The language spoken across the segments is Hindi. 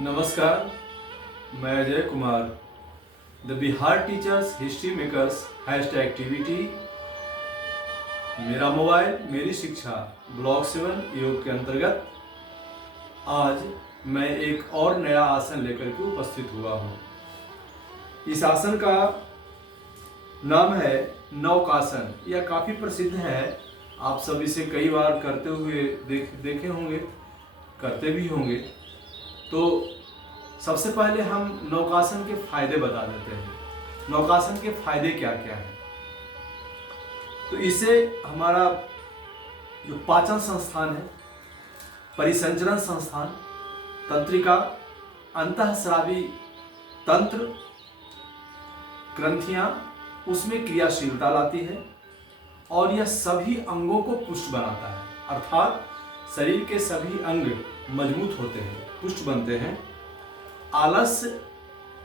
नमस्कार, मैं Ajay Kumar. The Bihar teachers history makers hashtag activity, मेरा मोबाइल मेरी शिक्षा ब्लॉक 7 योग के अंतर्गत आज मैं एक और नया आसन लेकर के उपस्थित हुआ हूँ। इस आसन का नाम है नौकासन। यह काफ़ी प्रसिद्ध है, आप सब इसे कई बार करते हुए देखे होंगे, करते भी होंगे। तो सबसे पहले हम नौकासन के फायदे बता देते हैं। नौकासन के फायदे क्या क्या हैं? तो इससे हमारा जो पाचन संस्थान है, परिसंचरण संस्थान, तंत्रिका, अंतःस्रावी तंत्र, ग्रंथियां, उसमें क्रियाशीलता लाती है और यह सभी अंगों को पुष्ट बनाता है। अर्थात शरीर के सभी अंग मजबूत होते हैं, पुष्ट बनते हैं। आलस्य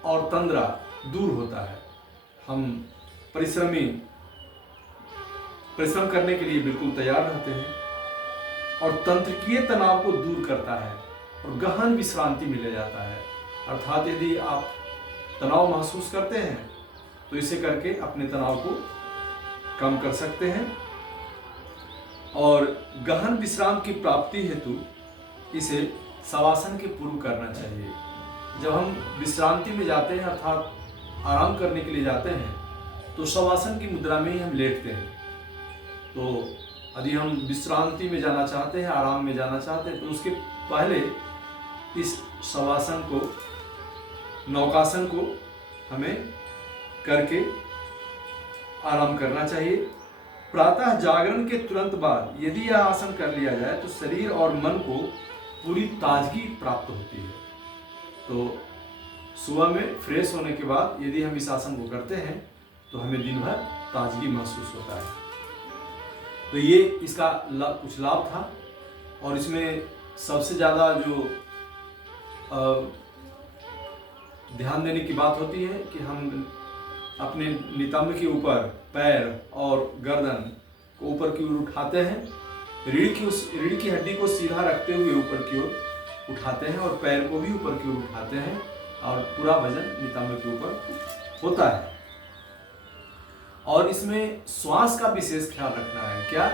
और तंद्रा दूर होता है। हम परिश्रम करने के लिए बिल्कुल तैयार रहते हैं और तंत्रिकीय तनाव को दूर करता है और गहन विश्रांति मिल जाता है। अर्थात यदि आप तनाव महसूस करते हैं तो इसे करके अपने तनाव को कम कर सकते हैं और गहन विश्राम की प्राप्ति हेतु इसे शवासन के पूर्व करना चाहिए। जब हम विश्रांति में जाते हैं अर्थात आराम करने के लिए जाते हैं तो शवासन की मुद्रा में ही हम लेटते हैं। तो यदि हम विश्रांति में जाना चाहते हैं, आराम में जाना चाहते हैं, तो उसके पहले इस शवासन को, नौकासन को हमें करके आराम करना चाहिए। प्रातः जागरण के तुरंत बाद यदि यह आसन कर लिया जाए तो शरीर और मन को पूरी ताजगी प्राप्त होती है। तो सुबह में फ्रेश होने के बाद यदि हम इस आसन को करते हैं तो हमें दिन भर ताजगी महसूस होता है। तो ये इसका कुछ लाभ था और इसमें सबसे ज़्यादा जो ध्यान देने की बात होती है कि हम अपने नितंब के ऊपर पैर और गर्दन को ऊपर की ओर उठाते हैं, रीढ़ की हड्डी को सीधा रखते हुए ऊपर की ओर उठाते हैं और पैर को भी ऊपर की ओर उठाते हैं और पूरा वजन नितंब के ऊपर होता है। और इसमें श्वास का विशेष ख्याल रखना है। क्या?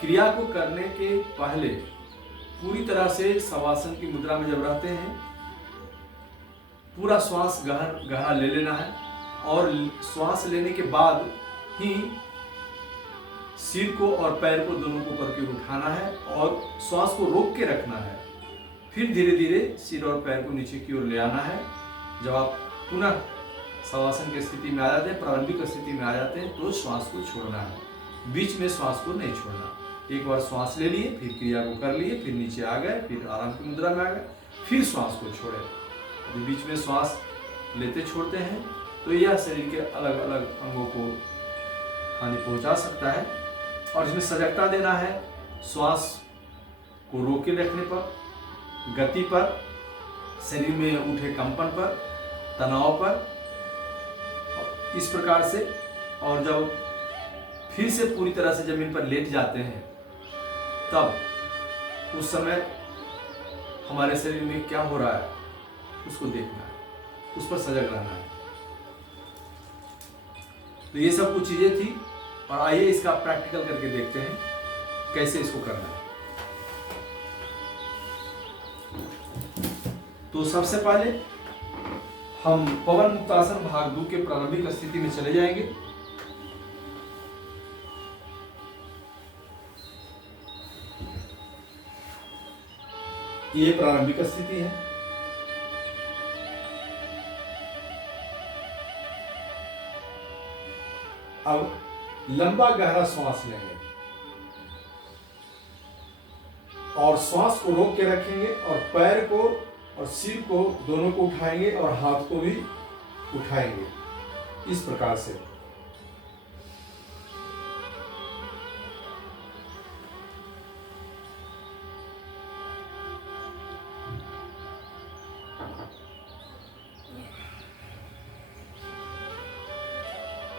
क्रिया को करने के पहले पूरी तरह से शवासन की मुद्रा में जब रहते हैं पूरा श्वास गहरा ले लेना है और श्वास लेने के बाद ही सिर को और पैर को दोनों को ऊपर की ओर उठाना है और श्वास को रोक के रखना है। फिर धीरे धीरे सिर और पैर को नीचे की ओर ले आना है। जब आप पुनः शवासन की स्थिति में आ जाते हैं, प्रारंभिक स्थिति में आ जाते हैं, तो श्वास को छोड़ना है, बीच में श्वास को नहीं छोड़ना। एक बार श्वास ले लिए, फिर क्रिया को कर लिए, फिर नीचे आ गए, फिर आराम की मुद्रा में आ गए, फिर श्वास को छोड़े। यदि बीच में श्वास लेते छोड़ते हैं तो यह शरीर के अलग अलग अंगों को हानि पहुंचा सकता है। और इसमें सजगता देना है, श्वास को रोके रखने पर, गति पर, शरीर में उठे कंपन पर, तनाव पर, इस प्रकार से। और जब फिर से पूरी तरह से जमीन पर लेट जाते हैं तब उस समय हमारे शरीर में क्या हो रहा है उसको देखना है, उस पर सजग रहना है। तो ये सब कुछ चीजें थी और आइए इसका प्रैक्टिकल करके देखते हैं कैसे इसको करना है। तो सबसे पहले हम पवन मुक्तासन भाग 2 के प्रारंभिक स्थिति में चले जाएंगे। ये प्रारंभिक स्थिति है। अब लंबा गहरा श्वास लेंगे और श्वास को रोक के रखेंगे और पैर को और सिर को दोनों को उठाएंगे और हाथ को भी उठाएंगे इस प्रकार से।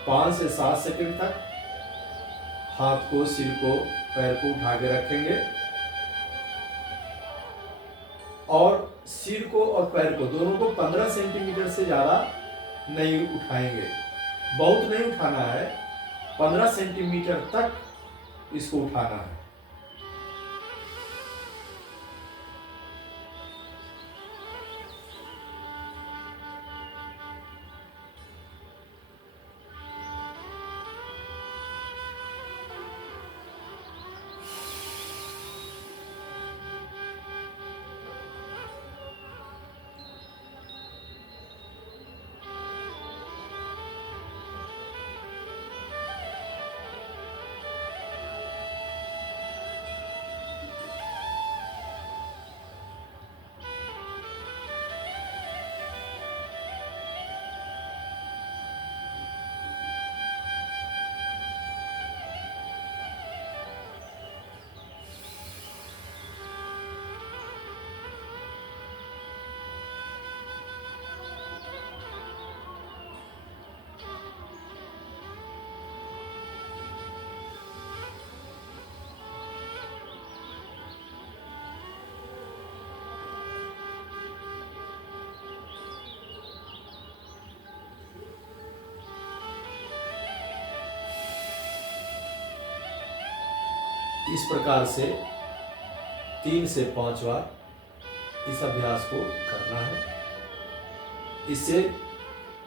पाँच से 7 सेकंड तक हाथ को, सिर को, पैर को उठा के रखेंगे और सिर को और पैर को दोनों को 15 सेंटीमीटर से ज़्यादा नहीं उठाएंगे। बहुत नहीं उठाना है, 15 सेंटीमीटर तक इसको उठाना है। इस प्रकार से 3 से 5 बार इस अभ्यास को करना है। इससे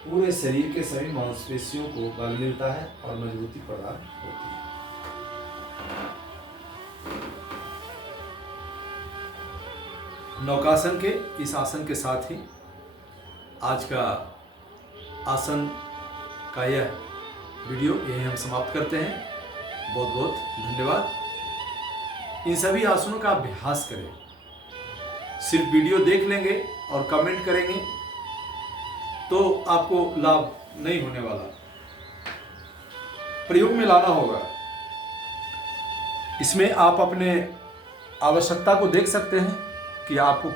पूरे शरीर के सभी मांसपेशियों को बल मिलता है और मजबूती प्रदान होती है। नौकासन के इस आसन के साथ ही आज का आसन का यह वीडियो यही हम समाप्त करते हैं। बहुत बहुत धन्यवाद। इन सभी आसनों का अभ्यास करें। सिर्फ वीडियो देख लेंगे और कमेंट करेंगे तो आपको लाभ नहीं होने वाला, प्रयोग में लाना होगा। इसमें आप अपने आवश्यकता को देख सकते हैं कि आपको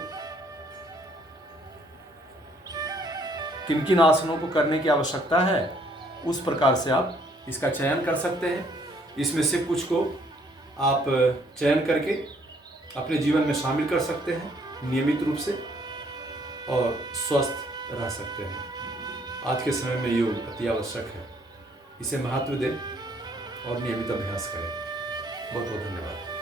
किन किन आसनों को करने की आवश्यकता है। उस प्रकार से आप इसका चयन कर सकते हैं। इसमें से कुछ को आप चयन करके अपने जीवन में शामिल कर सकते हैं नियमित रूप से और स्वस्थ रह सकते हैं। आज के समय में योग अति आवश्यक है। इसे महत्व दें और नियमित अभ्यास करें। बहुत बहुत धन्यवाद।